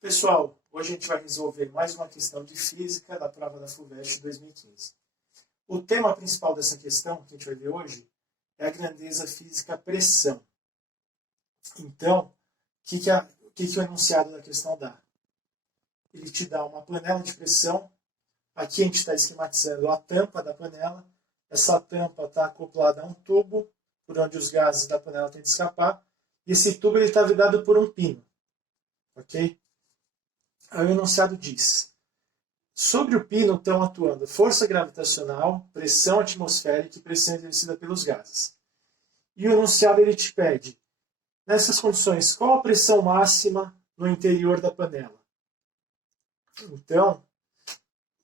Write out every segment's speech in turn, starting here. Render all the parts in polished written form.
Pessoal, hoje a gente vai resolver mais uma questão de física da prova da FUVEST 2015. O tema principal dessa questão, que a gente vai ver hoje, é a grandeza física pressão. Então, o que o enunciado da questão dá? Ele te dá uma panela de pressão. Aqui a gente está esquematizando a tampa da panela. Essa tampa está acoplada a um tubo, por onde os gases da panela têm de escapar. E esse tubo está vedado por um pino. Ok? Aí o enunciado diz: sobre o pino estão atuando força gravitacional, pressão atmosférica e pressão exercida pelos gases. E o enunciado ele te pede, nessas condições, qual a pressão máxima no interior da panela? Então,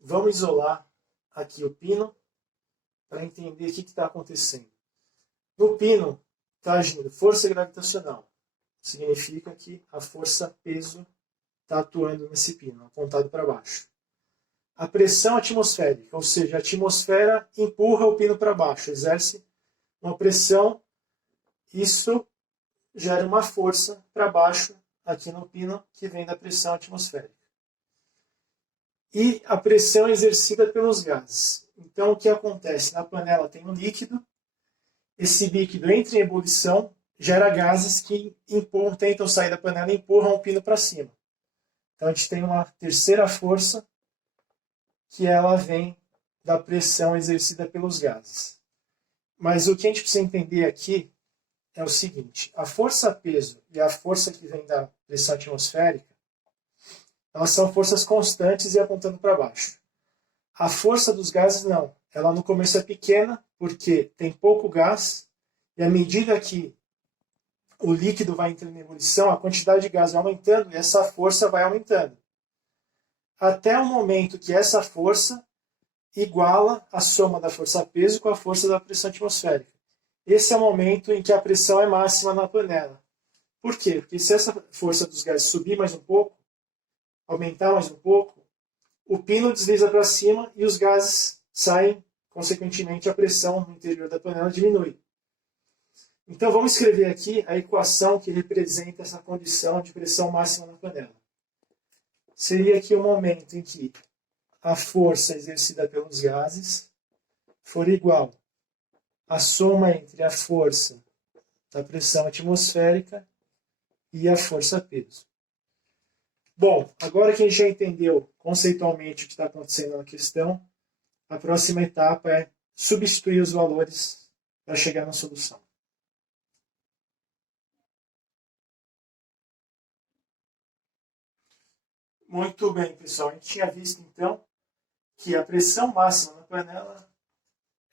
vamos isolar aqui o pino para entender o que está acontecendo. No pino está agindo força gravitacional. Significa que a força peso está atuando nesse pino, apontado para baixo. A pressão atmosférica, ou seja, a atmosfera empurra o pino para baixo, exerce uma pressão, isso gera uma força para baixo aqui no pino, que vem da pressão atmosférica. E a pressão exercida pelos gases. Então, o que acontece? Na panela tem um líquido, esse líquido entra em ebulição, gera gases que tentam sair da panela e empurram o pino para cima. Então, a gente tem uma terceira força, que ela vem da pressão exercida pelos gases. Mas o que a gente precisa entender aqui é o seguinte: a força-peso e a força que vem da pressão atmosférica, elas são forças constantes e apontando para baixo. A força dos gases não. Ela no começo é pequena, porque tem pouco gás, e à medida que o líquido vai entrando em ebulição, a quantidade de gás vai aumentando e essa força vai aumentando. Até o momento que essa força iguala a soma da força-peso com a força da pressão atmosférica. Esse é o momento em que a pressão é máxima na panela. Por quê? Porque se essa força dos gases subir mais um pouco, aumentar mais um pouco, o pino desliza para cima e os gases saem, consequentemente a pressão no interior da panela diminui. Então vamos escrever aqui a equação que representa essa condição de pressão máxima na panela. Seria aqui o momento em que a força exercida pelos gases for igual à soma entre a força da pressão atmosférica e a força-peso. Bom, agora que a gente já entendeu conceitualmente o que está acontecendo na questão, a próxima etapa é substituir os valores para chegar na solução. Muito bem, pessoal. A gente tinha visto, então, que a pressão máxima na panela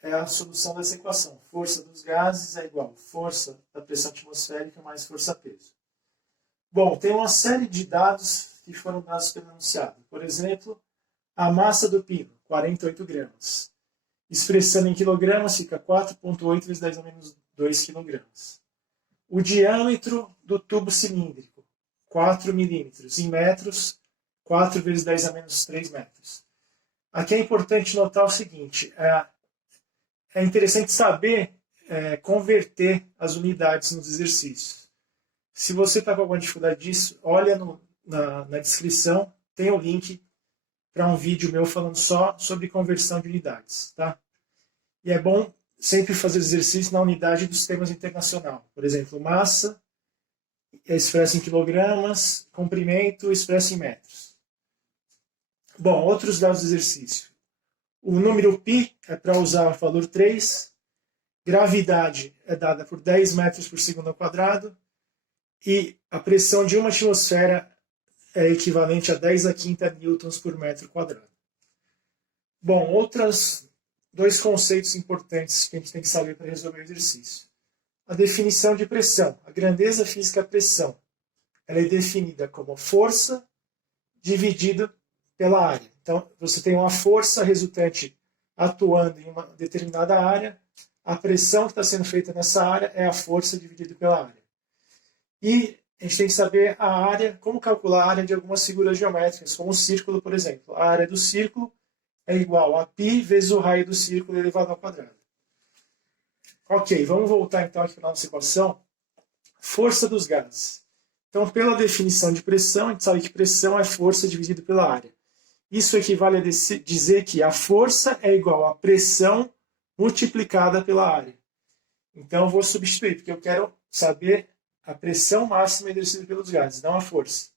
é a solução dessa equação. Força dos gases é igual a força da pressão atmosférica mais força-peso. Bom, tem uma série de dados que foram dados pelo enunciado. Por exemplo, a massa do pino, 48 gramas. Expressando em quilogramas, fica 4,8 vezes 10 a menos 2 quilogramas. O diâmetro do tubo cilíndrico, 4 milímetros. Em metros, 4 vezes 10 a menos 3 metros. Aqui é importante notar o seguinte: é interessante saber converter as unidades nos exercícios. Se você está com alguma dificuldade disso, olha na descrição, tem o link para um vídeo meu falando só sobre conversão de unidades. Tá? E é bom sempre fazer exercício na unidade do sistemas internacional. Por exemplo, massa é expressa em quilogramas, comprimento expressa em metros. Bom, outros dados do exercício. O número π é para usar o valor 3. Gravidade é dada por 10 metros por segundo ao quadrado. E a pressão de uma atmosfera é equivalente a 10 a quinta newtons por metro quadrado. Bom, dois conceitos importantes que a gente tem que saber para resolver o exercício. A definição de pressão. A grandeza física pressão. Ela é definida como força dividido pela área. Então, você tem uma força resultante atuando em uma determinada área. A pressão que está sendo feita nessa área é a força dividida pela área. E a gente tem que saber a área, como calcular a área de algumas figuras geométricas, como o círculo, por exemplo. A área do círculo é igual a π vezes o raio do círculo elevado ao quadrado. Ok, vamos voltar então aqui para a nossa equação. Força dos gases. Então, pela definição de pressão, a gente sabe que pressão é força dividido pela área. Isso equivale a dizer que a força é igual à pressão multiplicada pela área. Então, eu vou substituir, porque eu quero saber a pressão máxima exercida pelos gases, não a força.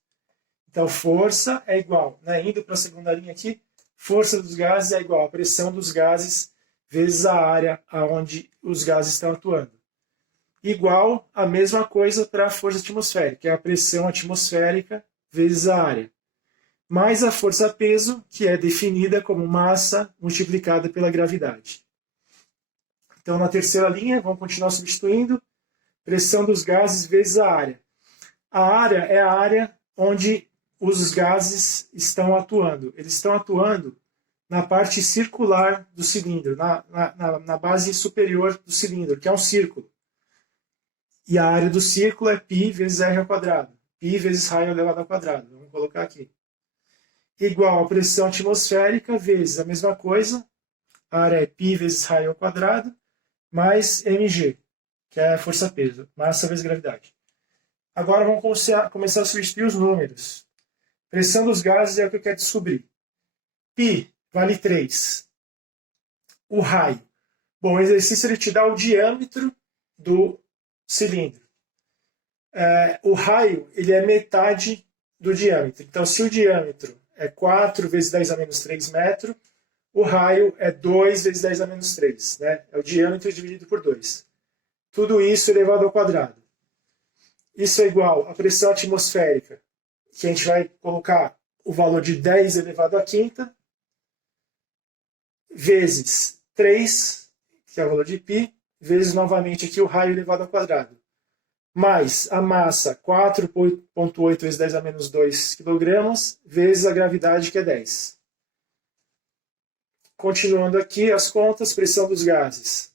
Então, força é igual, indo para a segunda linha aqui, força dos gases é igual à pressão dos gases vezes a área onde os gases estão atuando. Igual a mesma coisa para a força atmosférica, que é a pressão atmosférica vezes a área. Mais a força-peso, que é definida como massa multiplicada pela gravidade. Então, na terceira linha, vamos continuar substituindo. Pressão dos gases vezes a área. A área é a área onde os gases estão atuando. Eles estão atuando na parte circular do cilindro, na base superior do cilindro, que é um círculo. E a área do círculo é π vezes r ao quadrado. Π vezes raio elevado ao quadrado. Vamos colocar aqui. Igual a pressão atmosférica vezes a mesma coisa. A área é π vezes raio ao quadrado, mais mg, que é a força-peso, massa vezes gravidade. Agora vamos começar a substituir os números. Pressão dos gases é o que eu quero descobrir. π vale 3. O raio. Bom, o exercício ele te dá o diâmetro do cilindro. O raio ele é metade do diâmetro. Então, se o diâmetro é 4 vezes 10 a menos 3 metros, o raio é 2 vezes 10 a menos 3. É o diâmetro dividido por 2. Tudo isso elevado ao quadrado. Isso é igual à pressão atmosférica, que a gente vai colocar o valor de 10 elevado à quinta, vezes 3, que é o valor de π, vezes novamente aqui o raio elevado ao quadrado. Mais a massa, 4,8 vezes 10 a menos 2 kg, vezes a gravidade, que é 10. Continuando aqui as contas, pressão dos gases.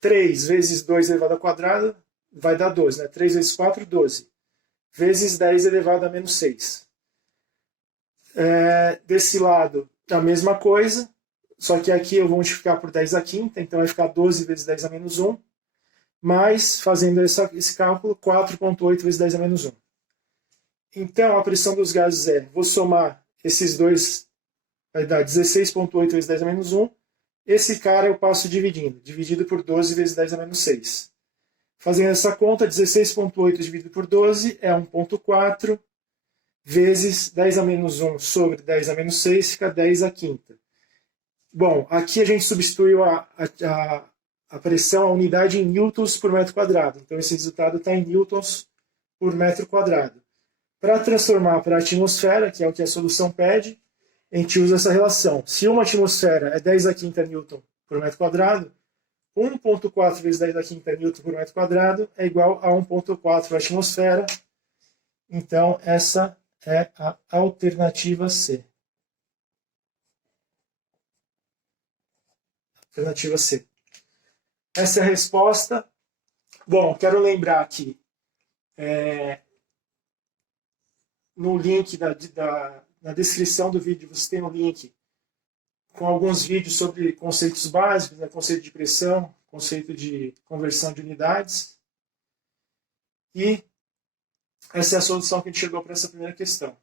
3 vezes 2 elevado ao quadrado vai dar 12, 3 vezes 4, 12. Vezes 10 elevado a menos 6. Desse lado, a mesma coisa, só que aqui eu vou multiplicar por 10 a quinta, então vai ficar 12 vezes 10 a menos 1. Mais, fazendo esse cálculo, 4,8 vezes 10 a menos 1. Então, a pressão dos gases vou somar esses dois, vai dar 16,8 vezes 10 a menos 1. Esse cara eu passo dividido por 12 vezes 10 a menos 6. Fazendo essa conta, 16,8 dividido por 12 é 1,4 vezes 10 a menos 1 sobre 10 a menos 6, fica 10 a quinta. Bom, aqui a gente substituiu a pressão, a unidade em newtons por metro quadrado. Então, esse resultado está em newtons por metro quadrado. Para transformar para a atmosfera, que é o que a solução pede, a gente usa essa relação. Se uma atmosfera é 10 a quinta newton por metro quadrado, 1,4 vezes 10 a quinta newton por metro quadrado é igual a 1,4 atmosfera. Então, essa é a alternativa C. Alternativa C. Essa é a resposta. Bom, quero lembrar que no link na descrição do vídeo você tem um link com alguns vídeos sobre conceitos básicos, conceito de pressão, conceito de conversão de unidades. E essa é a solução que a gente chegou para essa primeira questão.